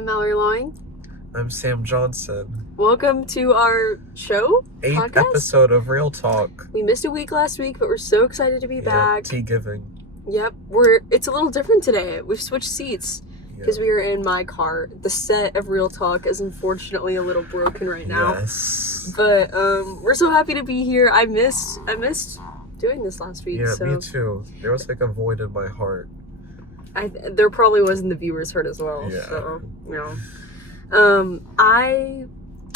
I'm Mallory Loing. I'm Sam Johnson. Welcome to our show, 8th podcast. episode of Real Talk. We missed a week last week, but we're so excited to be back. Tea giving. Yep, it's a little different today. We've switched seats because we are in my car. The set of Real Talk is unfortunately a little broken right now. Yes. But we're so happy to be here. I missed doing this last week. Yeah, so. me too. There was like a void in my heart. There probably was in the viewers' heart as well. Yeah. So, I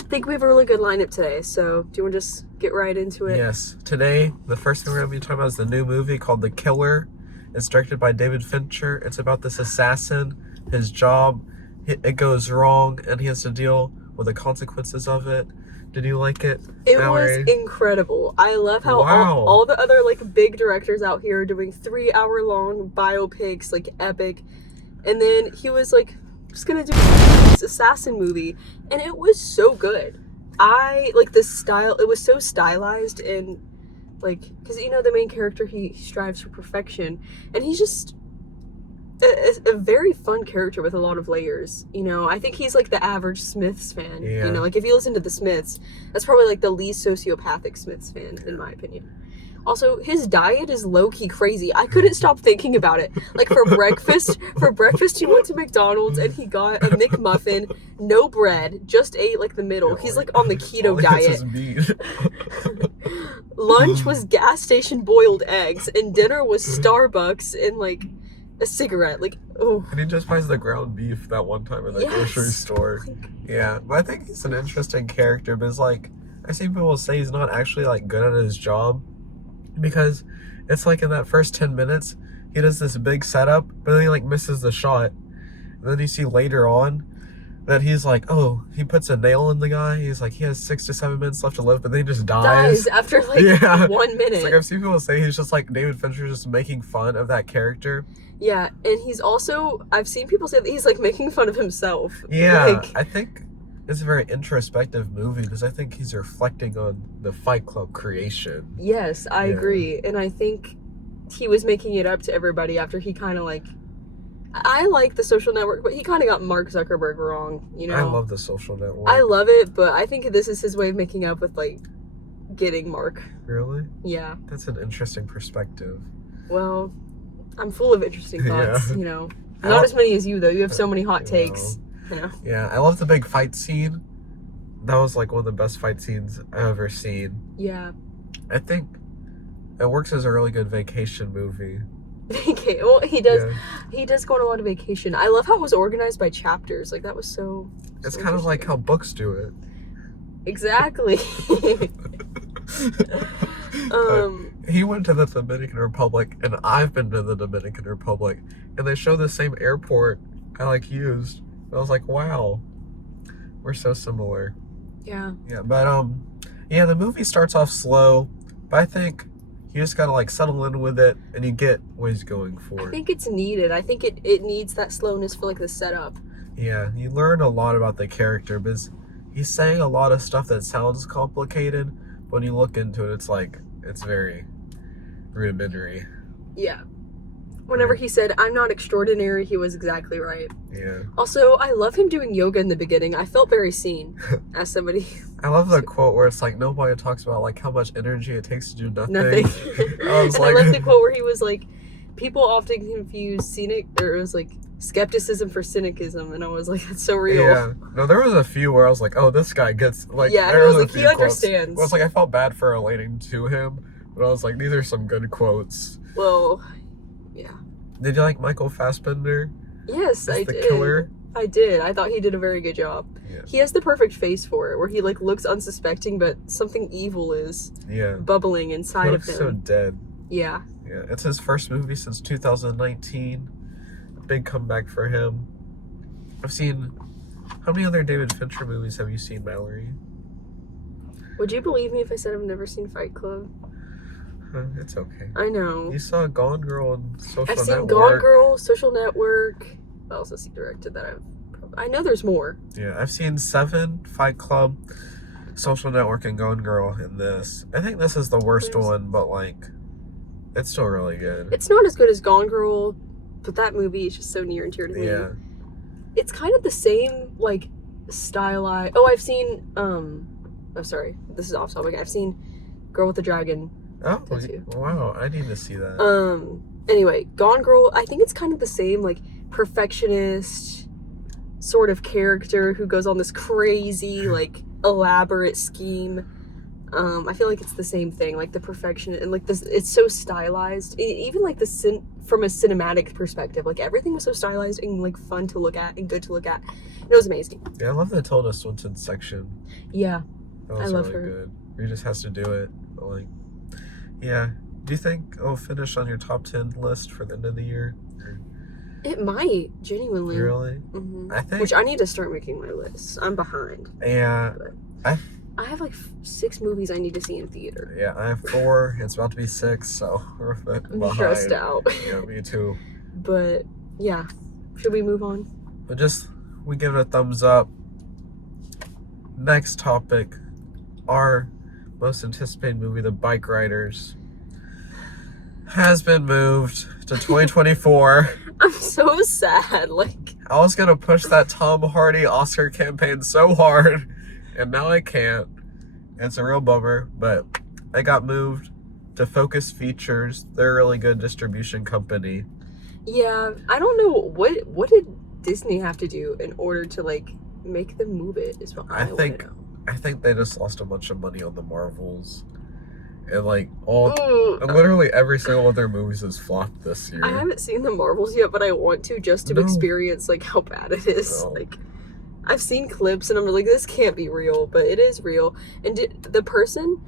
think we have a really good lineup today. So, do you want to just get right into it? Yes. Today, the first thing we're going to be talking about is the new movie called The Killer. It's directed by David Fincher. It's about this assassin, his job. It goes wrong, and he has to deal with the consequences of it. Did you like it, It Mallory? was incredible. I love how all the other big directors out here are doing 3-hour-long biopics, epic. And then he was just gonna do this assassin movie, and it was so good. I like the style. It was so stylized and because the main character, he strives for perfection, and he's just a very fun character with a lot of layers. I think he's the average Smiths fan. Yeah. If you listen to the Smiths, that's probably the least sociopathic Smiths fan, in my opinion. Also, his diet is low-key crazy. I couldn't stop thinking about it. For breakfast, he went to McDonald's and he got a McMuffin, no bread, just ate the middle. He's on the keto diet. Lunch was gas station boiled eggs, and dinner was Starbucks and a cigarette. And he just buys the ground beef that one time in the grocery store. Yeah, but I think he's an interesting character, because I see people say he's not actually good at his job, because it's in that first 10 minutes he does this big setup, but then he misses the shot, and then you see later on that he's he puts a nail in the guy. He's he has 6 to 7 minutes left to live, but then he just dies after 1 minute. It's I've seen people say he's just David Fincher just making fun of that character. Yeah, and he's also, I've seen people say that he's making fun of himself. Yeah, I think it's a very introspective movie, because I think he's reflecting on the Fight Club creation. Yes, I agree. And I think he was making it up to everybody after he kind of I like The Social Network, but he kind of got Mark Zuckerberg wrong, I love The Social Network. I love it, but I think this is his way of making up with getting Mark. Really? Yeah. That's an interesting perspective. Well, I'm full of interesting thoughts, Not as many as you, though. You have so many hot takes. Yeah, I love the big fight scene. That was one of the best fight scenes I've ever seen. Yeah. I think it works as a really good vacation movie. Well, he does. Yeah. He does go on a lot of vacation. I love how it was organized by chapters. That was so. It's kind of like how books do it. Exactly. He went to the Dominican Republic, and I've been to the Dominican Republic, and they show the same airport I used. I was wow, we're so similar. Yeah. Yeah, but the movie starts off slow, but I think you just gotta settle in with it, and you get what he's going for. I think it's needed. I think it needs that slowness for the setup. Yeah, you learn a lot about the character, because he's saying a lot of stuff that sounds complicated, but when you look into it, it's very rudimentary. Yeah. Whenever he said, "I'm not extraordinary," he was exactly right. Yeah. Also, I love him doing yoga in the beginning. I felt very seen as somebody. I love the quote where it's nobody talks about how much energy it takes to do nothing. I love the quote where he was people often confuse skepticism for cynicism, and I was that's so real. Yeah. No, there was a few where I was oh, this guy gets yeah, there was he understands. Well, it's I felt bad for relating to him, but I was these are some good quotes. Well, yeah. Did you like Michael Fassbender? Yes, I did. The killer? I did. I thought he did a very good job. Yeah. He has the perfect face for it, where he looks unsuspecting, but something evil is bubbling inside of him. So dead. Yeah. Yeah, it's his first movie since 2019. Big comeback for him. How many other David Fincher movies have you seen, Mallory? Would you believe me if I said I've never seen Fight Club? It's okay. I know. You saw Gone Girl and Social Network. I've seen Gone Girl, Social Network. I also see directed that I know there's more. Yeah, I've seen 7, Fight Club, Social Network, and Gone Girl in this. I think this is the worst one, but it's still really good. It's not as good as Gone Girl, but that movie is just so near and dear to me. Yeah. it's kind of the same, like, stylized. Oh, I've seen, oh, sorry, this is off topic. I've seen Girl with the Dragon. Oh, Tattoo. wow. I need to see that. Anyway, Gone Girl, I think it's kind of the same, like, perfectionist sort of character who goes on this crazy, like, elaborate scheme. I feel like it's the same thing, like the perfection and like this. It's so stylized, even like from a cinematic perspective. Like everything was so stylized and like fun to look at and good to look at. It was amazing. Yeah, I love the Tilda Swinton section. Yeah, That was I love really her. good. He just has to do it. But, like, yeah. Do you think it'll finish on your top 10 list for the end of the year? It might genuinely. Really? Mm-hmm. I think. Which I need to start making my list. I'm behind. Yeah. I have like 6 movies I need to see in theater. Yeah, I have 4. It's about to be 6, so we're a bit I'm behind. stressed out. Yeah, me too. But yeah, should we move on? But we give it a thumbs up. Next topic, our most anticipated movie, The Bike Riders, has been moved to 2024. I'm so sad. Like, I was gonna push that Tom Hardy Oscar campaign so hard, and now I can't. It's a real bummer, but I got moved to Focus Features. They're a really good distribution company. yeah, I don't know what did Disney have to do in order to like make them move it. Is what I think- wanna know. I think they just lost a bunch of money on the Marvels, and like and Ooh, literally every single one of their movies has flopped this year. I haven't seen the Marvels yet, but I want to just to No. experience like how bad it is. No. Like, I've seen clips and I'm like, this can't be real, but it is real. And the person,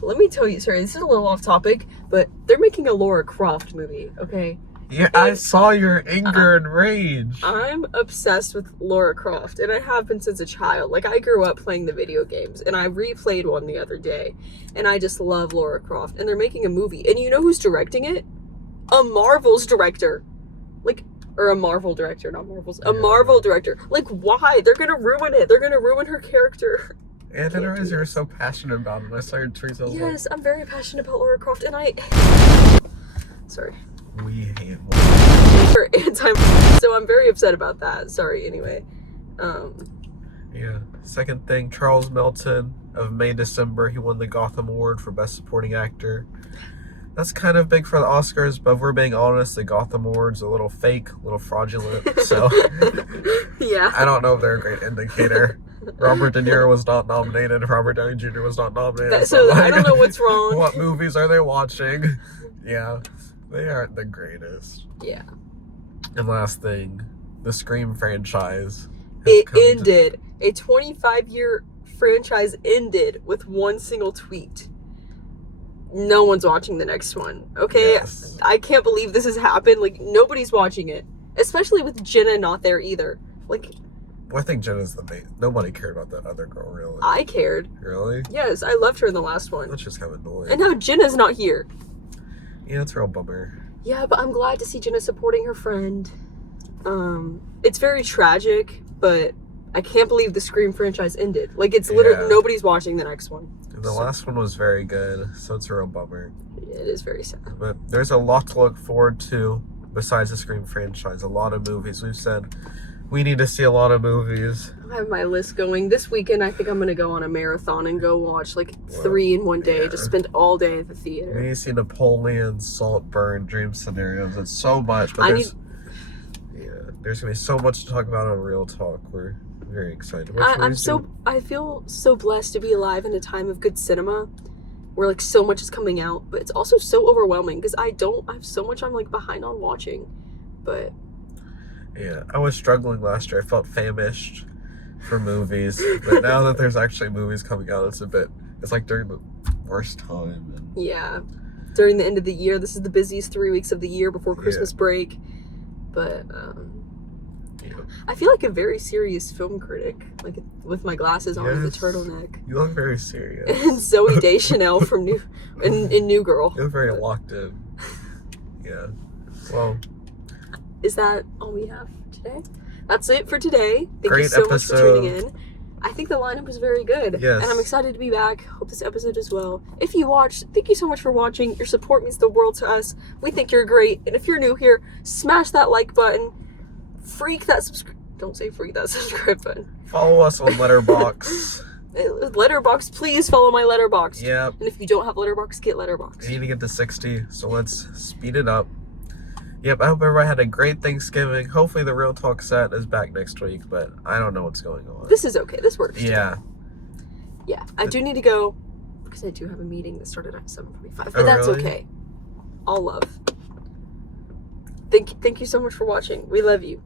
let me tell you, sorry, this is a little off topic, but they're making a Lara Croft movie, okay? Yeah, I saw your anger and rage. I'm obsessed with Lara Croft, and I have been since a child. Like, I grew up playing the video games, and I replayed one the other day, and I just love Lara Croft. And they're making a movie, and you know who's directing it? A Marvel's director. Like, or a Marvel director, not Marvel's. A Yeah. Marvel director. Like, why? They're gonna ruin it. They're gonna ruin her character. And I didn't realize you were so passionate about it. I saw your tweets. I was Yes, I'm very passionate about Lara Croft, and sorry. like, we hate For so I'm very upset about that. Sorry, anyway. Yeah. Second thing, Charles Melton of May December. He won the Gotham Award for Best Supporting Actor. That's kind of big for the Oscars, but if we're being honest, the Gotham Awards are a little fake, a little fraudulent. So Yeah. I don't know if they're a great indicator. Robert De Niro was not nominated. Robert Downey Jr. was not nominated. So I like, don't know what's wrong. What movies are they watching? Yeah, they aren't the greatest. Yeah. And last thing, the Scream franchise. has It come to- ended. A 25-year franchise ended with one single tweet. No one's watching the next one. Okay? Yes. I can't believe this has happened. Like, nobody's watching it. Especially with Jenna not there either. Like, Well, I think Jenna's the main. Nobody cared about that other girl, really. I cared. Really? Yes, I loved her in the last one. That's just kind of annoying. And now Jenna's not here. Yeah, it's a real bummer. Yeah, but I'm glad to see Jenna supporting her friend. It's very tragic, but I can't believe the Scream franchise ended. Like, it's literally Yeah. nobody's watching the next one. And the last one was very good, so it's a real bummer. It is very sad. But there's a lot to look forward to besides the Scream franchise. A lot of movies. We've said we need to see a lot of movies. I have my list going. This weekend, I think I'm going to go on a marathon and go watch like 3 in one day. yeah. Just spend all day at the We theater. need to see Napoleon, Saltburn, Dream Scenarios. It's so much, but I there's going to be so much to talk about on Real Talk. We're very excited. Which movies I feel so blessed to be alive in a time of good cinema where like so much is coming out, but it's also so overwhelming because I have so much I'm like behind on watching. But Yeah, I was struggling last year. I felt famished for movies, but now that there's actually movies coming out, it's like during the worst time. And yeah, during the end of the year, this is the busiest 3 weeks of the year before Christmas break. But yeah. I feel like a very serious film critic, like with my glasses on and the Yes. turtleneck. You look very serious. And Zoe Deschanel from in New Girl. You look very locked in. Yeah. Well, Is that all we have today? That's it for today. Thank you Great so much for tuning episode. in. I think the lineup was very good. Yes. And I'm excited to be back. Hope this episode as well. If you watched, thank you so much for watching. Your support means the world to us. We think you're great. And if you're new here, smash that like button. Freak that Don't say freak that subscribe button. Follow us on Letterboxd. Letterboxd, please follow my Letterboxd. Yep. And if you don't have Letterboxd, get Letterboxd. We need to get to 60, so let's speed it up. Yep, I hope everybody had a great Thanksgiving. Hopefully the Real Talk set is back next week, but I don't know what's going on. This is okay. This works. Yeah. Yeah, I do need to go because I do have a meeting that started at 7:45, but Oh, that's really? okay. All love. Thank you so much for watching. We love you.